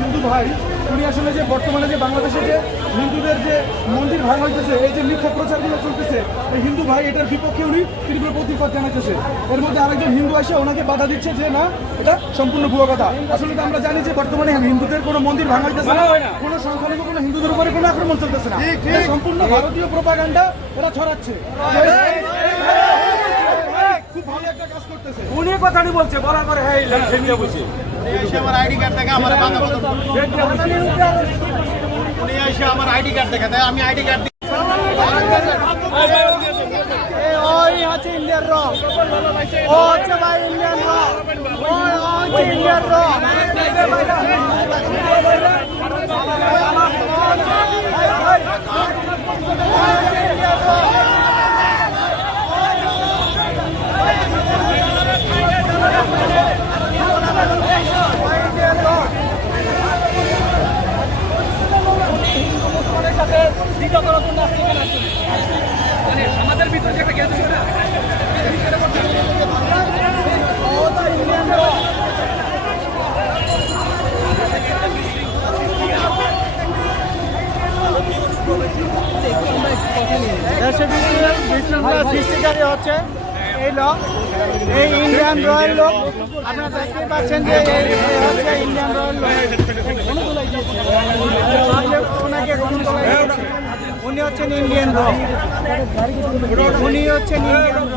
হিন্দু ভাই উনি আসলে যে বর্তমানে যে বাংলাদেশে যে হিন্দুদের যে মন্দির ভাঙা হইতেছে এই যে মিথ্যা প্রচারগুলো চলতেছে এই হিন্দু ভাই এটার বিপক্ষে উনি তীব্র প্রতিবাদ জানাইতেছে। এর মধ্যে আরেকজন হিন্দু আসে ওনাকে বাধা দিচ্ছে যে না এটা সম্পূর্ণ ভুয়ো কথা। আসলে তো আমরা জানি যে বর্তমানে হিন্দুদের কোনো মন্দির ভাঙা হইতেছে না। কোনো সংখ্যালঘু কোনো হিন্দুদের উপরে কোনো আক্রমণ চলতেছে না। এটা সম্পূর্ণ ভারতীয় প্রপাগান্ডা এরা ছড়াচ্ছে খুব ভালো একটা কাজ করতেছে উনি কথাটি বলছে বলার পরে হ্যাঁ ঠেকিয়ে বসে। এসে আমার আইডি কার্ড দেখে আমার। উনি এসে আমার আইডি কার্ড দেখে দেয় আমি আইডি কার্ড ওই হচ্ছে ইন্ডিয়ান র। ও হচ্ছে ভাই ইন্ডিয়ান র। ওই হচ্ছে ইন্ডিয়ান র। দেশে বিশৃঙ্খলা সৃষ্টিকারী হচ্ছে এই লোক এই ইন্ডিয়ান রয়্যাল লোক আপনারা দেখতে পাচ্ছেন যে হচ্ছে ইন্ডিয়ান রয়্যাল লোক উনি হচ্ছেন ইন্ডিয়ান র উনি হচ্ছেন ইন্ডিয়ান র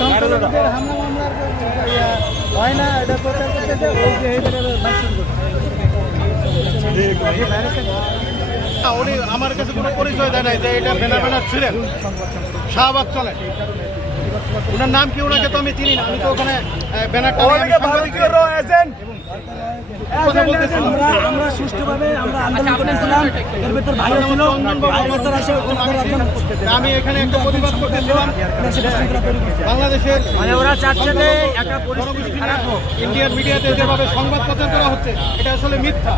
সংখ্যালঘুদের হামলা মামলার হয় না এটা প্রচার করতেছে ওই যে এইটার ভাষণ করছে। না, উনি আমার কাছে কোনো পরিচয় দেয় নাই যে এটা ব্যানার ব্যানার ছিলেন। শাহবাগ চলে। ওনার নাম কি? ওনাকে তো আমি চিনি না। আমি তো ওখানে ব্যানারটা নিয়ে আমি সাংবাদিককে কথা বলতেছিলাম। আমরা আমরা সুষ্ঠুভাবে আমরা আন্দোলন করেছিলাম। এর ভেতর ভালো ছিল। ভাইয়ের আসে আমি এখানে একটা প্রতিবাদ করতেছিলাম বাংলাদেশের মানে ওরা চাচ্ছে যে একটা পরিস্থিতি খারাপ হোক। ইন্ডিয়ান মিডিয়াতে যেভাবে সংবাদ প্রচার করা হচ্ছে এটা আসলে মিথ্যা।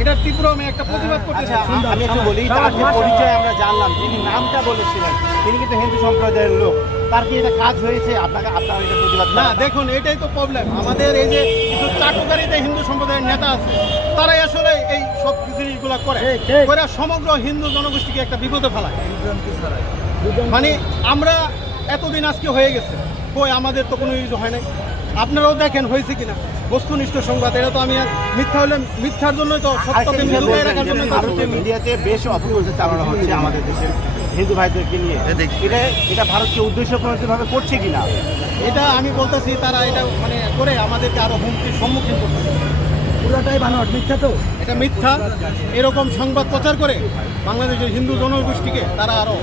এটার তীব্র আমি একটা প্রতিবাদ করতেছি আমি একটু বলি তার যে পরিচয় আমরা জানলাম তিনি নামটা বলেছিলেন। তিনি কিন্তু হিন্দু সম্প্রদায়ের লোক। তার কি এটা কাজ হয়েছে? আপনাকে আপনার এটা প্রতিবাদ না দেখুন এটাই তো প্রবলেম আমাদের এই যে কিছু চাটুকারিতে হিন্দু সম্প্রদায়ের নেতা আছে তারাই আসলে এই সব জিনিসগুলো করে। করে সমগ্র হিন্দু জনগোষ্ঠীকে একটা বিপদে ফেলায়। মানে আমরা এতদিন আজকে হয়ে গেছে কই আমাদের তো কোনো ইস্যু হয় নাই। আপনারাও দেখেন হয়েছে কিনা। বস্তুনিষ্ঠ সংবাদ এটা তো আমি আর মিথ্যা হলে মিথ্যার জন্যই তো সত্যকে লুকিয়ে রাখার জন্য ভারতীয় মিডিয়াতে বেশ অপপ্রচার চালানো হচ্ছে আমাদের দেশের হিন্দু ভাইদেরকে নিয়ে। এটা এটা ভারতকে উদ্দেশ্য প্রণোদিতভাবে করছে কিনা? এটা আমি বলতেছি তারা এটা মানে করে আমাদেরকে আরও হুমকির সম্মুখীন করতেছে। পুরোটাই বানোয়াট মিথ্যা তো? এটা মিথ্যা। এরকম সংবাদ প্রচার করে বাংলাদেশের হিন্দু জনগোষ্ঠীকে তারা আরও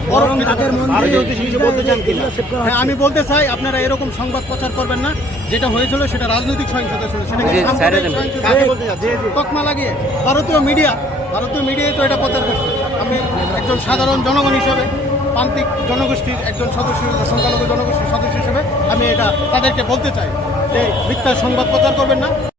হ্যাঁ আমি বলতে চাই আপনারা এরকম সংবাদ প্রচার করবেন না। যেটা হয়েছিল সেটা রাজনৈতিক সহিংসতা ছিল। সেটা? তকমা লাগিয়ে। ভারতীয় মিডিয়া ভারতীয় মিডিয়ায় তো এটা প্রচার করছে। আমি একজন সাধারণ জনগণ হিসেবে প্রান্তিক জনগোষ্ঠীর একজন সদস্য সংখ্যালঘু জনগোষ্ঠীর সদস্য হিসেবে আমি এটা তাদেরকে বলতে চাই যে মিথ্যা সংবাদ প্রচার করবেন না।